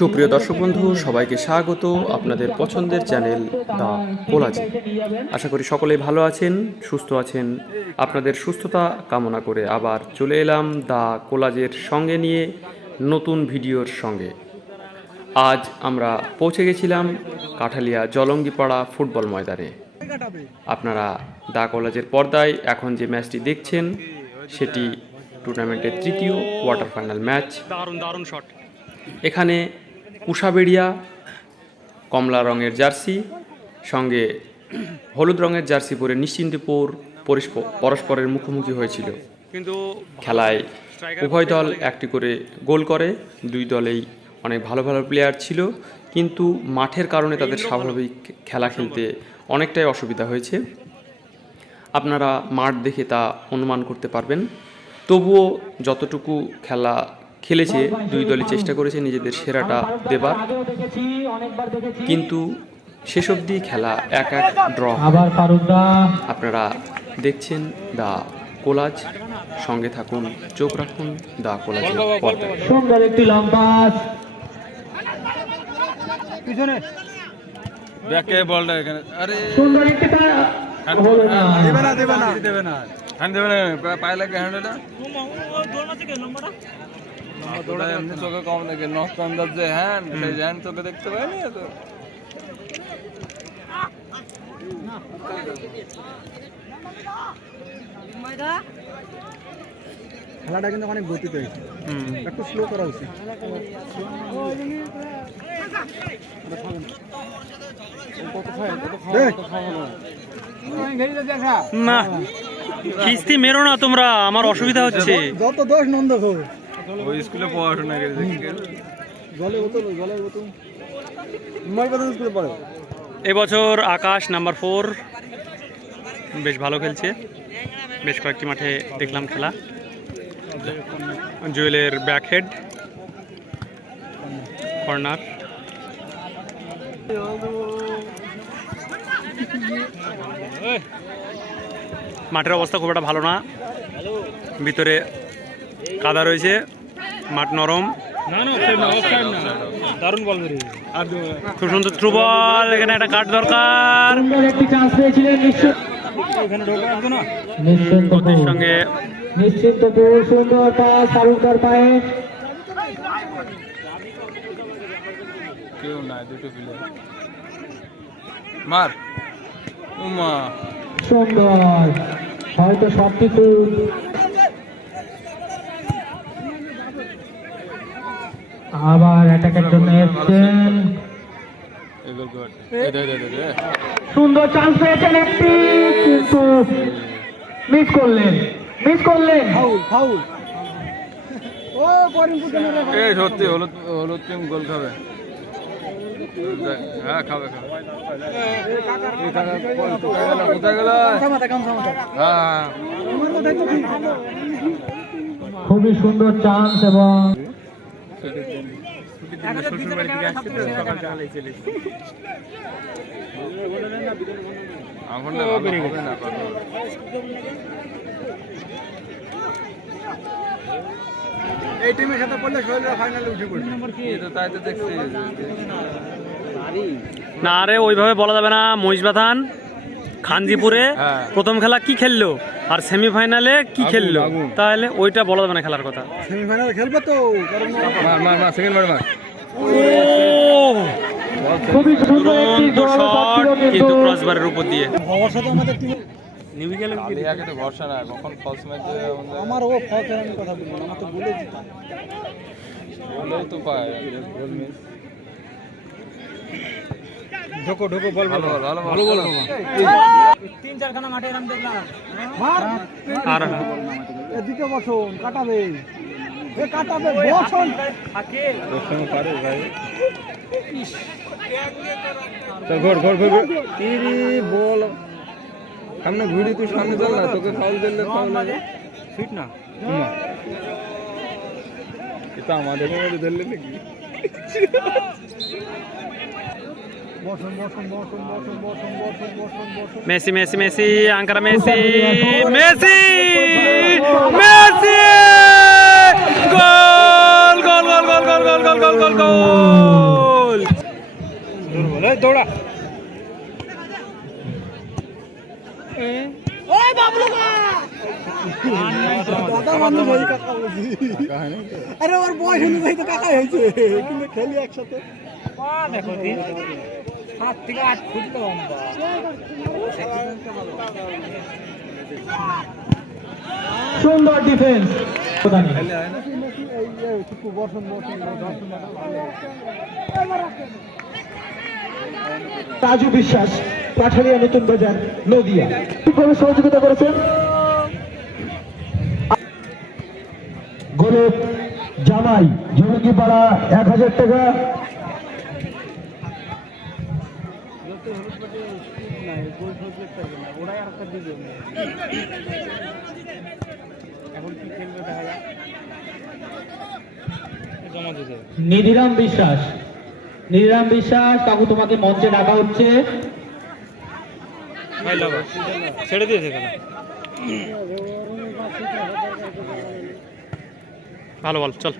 সুপ্রিয় দর্শক বন্ধু, সবাইকে স্বাগত। আপনাদের পছন্দের চ্যানেল দা কোলাজে। আশা করি সকলেই ভালো আছেন, সুস্থ আছেন। আপনাদের সুস্থতা কামনা করে আবার চলে এলাম দা কোলাজের সঙ্গে নিয়ে নতুন ভিডিওর সঙ্গে। আজ আমরা পৌঁছে গেছিলাম কাঠালিয়া জলঙ্গিপাড়া ফুটবল ময়দানে। আপনারা দা কলেজের পর্দায় এখন যে ম্যাচটি দেখছেন, সেটি টুর্নামেন্টের তৃতীয় কোয়ার্টার ফাইনাল ম্যাচ। দারুণ দারুণ শট। এখানে উষাবেড়িয়া কমলা রঙের জার্সি সঙ্গে হলুদ রঙের জার্সি পরে নিশ্চিন্তপুর পরস্প- পরস্পরের মুখোমুখি হয়েছিল। কিন্তু খেলায় উভয় দল একটি করে গোল করে দুই দলেই অনেক ভালো ভালো প্লেয়ার ছিল কিন্তু মাঠের কারণে তাদের স্বাভাবিক খেলা খেলতে অনেকটাই অসুবিধা হয়েছে। আপনারা মাঠ দেখে তা অনুমান করতে পারবেন। তবুও যতটুকু খেলা খেলেছে দুই দলই চেষ্টা করেছে নিজেদের সেরাটা দেবার। কিন্তু শেষ অবধি খেলা এক এক ড্র আবার আপনারা দেখছেন দা কোলাজ। সঙ্গে থাকুন চোখ রাখুন দা সুন্দর একটি ব্যাকে বলটা এখানে। আরে। সুন্দর একটি হলো না। দেবে না দেবে না। দেবে না। হ্যান্ড দেবে না। পায়ে লাগে হ্যান্ডটা ওটা এমনি চোখে কম দেখে? নষ্ট আন্দাজ যে হ্যান্ড সেই হ্যান্ড চোখে দেখতে পাইনি তো খেলাটা কিন্তু অনেক গতিতে হয়েছে। একটু স্লো করা উচিত। না কিস্তি মেরো না তোমরা আমার অসুবিধা হচ্ছে। যত দোষ নন্দ হোক। ওই স্কুলে পড়াশোনা করেছে জলে বোতল জলে বোতল মই স্কুলে পড়ে। এবছর আকাশ নাম্বার ফোর। বেশ ভালো খেলছে। বেশ কয়েকটি মাঠে দেখলাম খেলা। জুয়েলের ব্যাক হেড কর্নার। মাঠের অবস্থা খুব একটা ভালো না। ভিতরে কাদা রয়েছে মাঠ নরম। দারুণ খুব সুন্দর থ্রু বল এখানে একটা কাট দরকার। সঙ্গে নিশ্চিন্তপুর সুন্দর পাস পায়ে। কেউ নাই দুটো প্লেয়ার মার। উমা। সুন্দর। হয়তো সব কিছু আবার অ্যাটাকের জন্য এসছেন। সুন্দর চান্স পেয়েছেন একটি কিন্তু মিস করলেন মিস করলেন। ফাউল ফাউল ও করিমপুর এই সত্যি হলুদ হলুদ টিম গোল খাবে। হ্যাঁ খাবে খাবে। এই কাকা কোথায় গেল? কোথায় গেল মাথা কাম মাথা না হবে। না এই টিমের সাথে পড়লে ফাইনালে উঠে পড়বে। তো তাই তো দেখছি। না আরে ওইভাবে বলা যাবে না। মহিষবাথান খানজিপুরে হ্যাঁ। প্রথম খেলা কি খেললো? আর সেমিফাইনালে কি খেললো? তাহলে ওইটা বলা যাবে না খেলার কথা। সেমিফাইনালে খেলবে তো সেকেন্ড খুবই সুন্দর একটি দুরন্ত শট কিন্তু ক্রসবারের উপর দিয়ে। হওয়ার সাথে আমাদের টিম খালি আগে তো ভরসা না কখন ফলস ম্যাচ আমার ও ফল আমি কথা বলব আমার তো বলে দিতাম। বলেও তো পায়। গোল মিস ঢোকো ঢোকো বল ভালো ভালো ভালো বল মার আর এদিকে বসুন কাটাবে। এ কাটাবে বছর পারে ভাই তো তিরি বল সামনে ঘুরি তুই সামনে চল না তোকে ফাউল দিলে ফাউল ফিট না এটা আমাদের মধ্যে ধরলে নাকি Messi Messi Messi Ankara Messi Messi Messi goal goal goal goal goal. দুর্বল দৌড়া। আরে ওর বয়স অনুযায়ী তো কাকা হয়েছে খেলি একসাথে। সুন্দর ডিফেন্স রাজু বিশ্বাস, পাঠালিয়া নতুন বাজার, নদিয়া। ঠিকভাবে সহযোগিতা করেছেন? গোলক জামাই জঙ্গিপাড়া এক হাজার টাকা। নিধিরাম বিশ্বাস নিধিরাম বিশ্বাস কাকু তোমাকে মঞ্চে ডাকা হচ্ছে। ছেড়ে দিয়েছে কেন? ভালো বল, চল।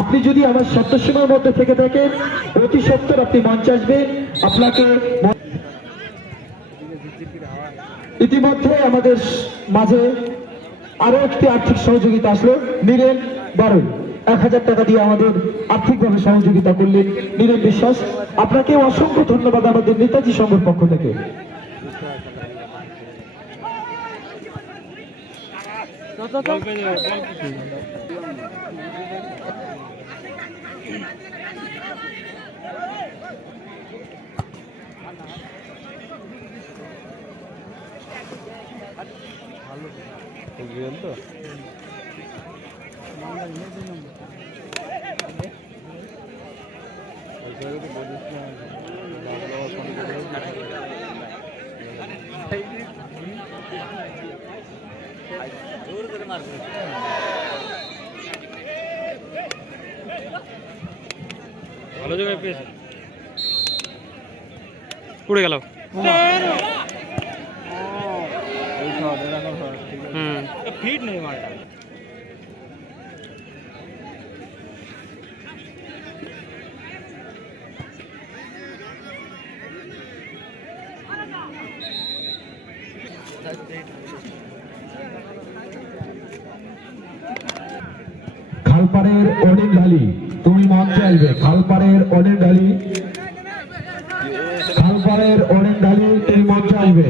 আপনি যদি আমার সত্যসীমার মধ্যে থেকে থাকেন অতি সত্তর আপনি মঞ্চে আসবেন, আপনাকে ইতিমধ্যে আমাদের মাঝে আরও একটি আর্থিক সহযোগিতা আসলো নীরেন বারুই এক হাজার টাকা দিয়ে আমাদের আর্থিকভাবে সহযোগিতা করলেন নীরেন বিশ্বাস। আপনাকে অসংখ্য ধন্যবাদ আমাদের নেতাজি সংঘের পক্ষ থেকে। যাবে বল ভালো জায়গায় পেয়েছে। উড়ে গেল। হুম। ফিট নেই মালটা। খালপাড়ের অনিল ঢালি তুমি মঞ্চে আসবে খালপাড়ের অনিল ঢালি খালপাড়ের অনিল ঢালি তুমি আসবে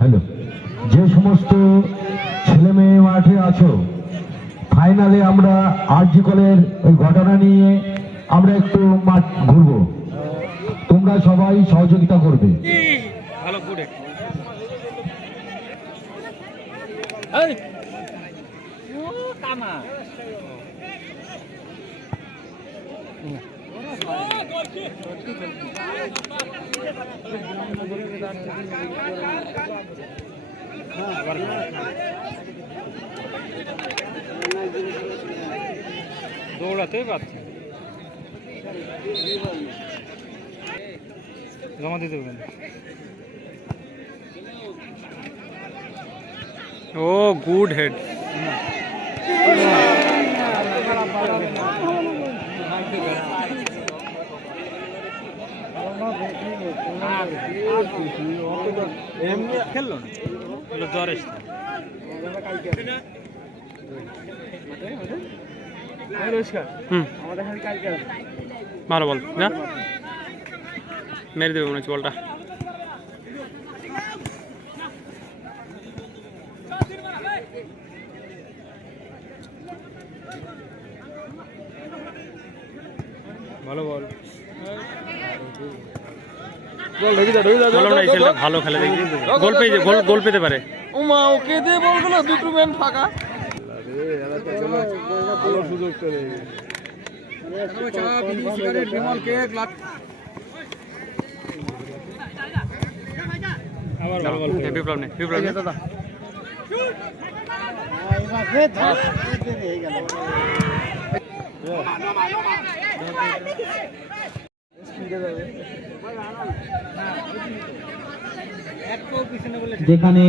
হ্যালো। যে সমস্ত ছেলে মেয়ে মাঠে আছো, ফাইনালে আমরা আর্যকলের ওই ঘটনা নিয়ে আমরা একটু মাঠ ঘুরবো। সবাই সহযোগিতা করবে। দৌড়াতেই পারছে। জমা দিতে ও গুড হেড খেললো না? জ্বর এসছে। ভালো বল। না মেরে দেবে মনে হচ্ছে বলটা ভালো বল ভালো খেলে গোল পেয়ে গোল গোল পেতে পারে উমা ওকে দিয়ে বলগুলো দুটো ম্যান ফাঁকা সুযোগ করে আবার ভালো বল বিপ্লব নেই বিপ্লব নেই। যেখানে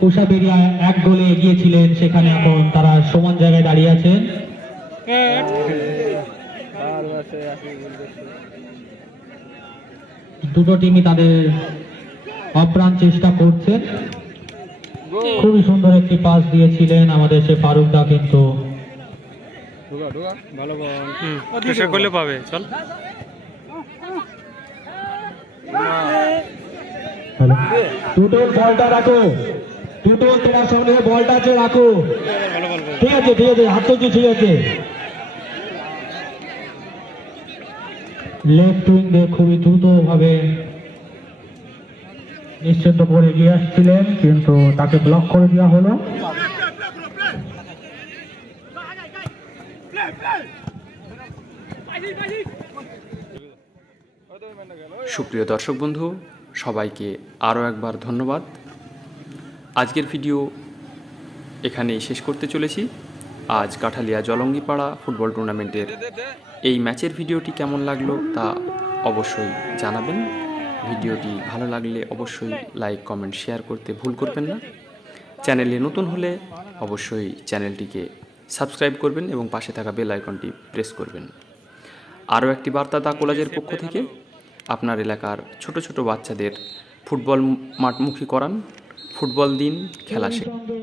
কোষাবেরিয়া এক গোলে এগিয়েছিলেন সেখানে এখন তারা সমান জায়গায় দাঁড়িয়ে আছেন বারবার সে একই গোল করছে। দুটো টিমই তাদের অপ্রাণ চেষ্টা করছেন খুবই সুন্দর একটি পাস দিয়েছিলেন আমাদের সে ফারুক দা কিন্তু ঢোকা ঢোকা ভালো বল হুম চেষ্টা করলে পাবে চল। টুটুল বলটা রাখো। টুটুল তোমার সামনে বলটা আছে রাখো। ঠিক আছে ঠিক আছে হাত তুলছি ঠিক আছে। লেফট উইং দিয়ে খুবই দ্রুত ভাবে নিশ্চিন্ত করে এগিয়ে আসছিলেন, কিন্তু তাকে ব্লক করে দেওয়া হলো। সুপ্রিয় দর্শক বন্ধু, সবাইকে আরও একবার ধন্যবাদ। আজকের ভিডিও এখানেই শেষ করতে চলেছি। আজ কাঠালিয়া জলঙ্গিপাড়া ফুটবল টুর্নামেন্টের এই ম্যাচের ভিডিওটি কেমন লাগল তা অবশ্যই জানাবেন। ভিডিওটি ভালো লাগলে অবশ্যই লাইক, কমেন্ট, শেয়ার করতে ভুল করবেন না। চ্যানেলে নতুন হলে অবশ্যই চ্যানেলটিকে সাবস্ক্রাইব করবেন এবং পাশে থাকা বেল আইকনটি প্রেস করবেন। আরও একটি বার্তা দা কলেজের পক্ষ থেকে, আপনার এলাকার ছোট ছোট বাচ্চাদের ফুটবল মাঠমুখী করান। ফুটবল দিন, খেলা শেখ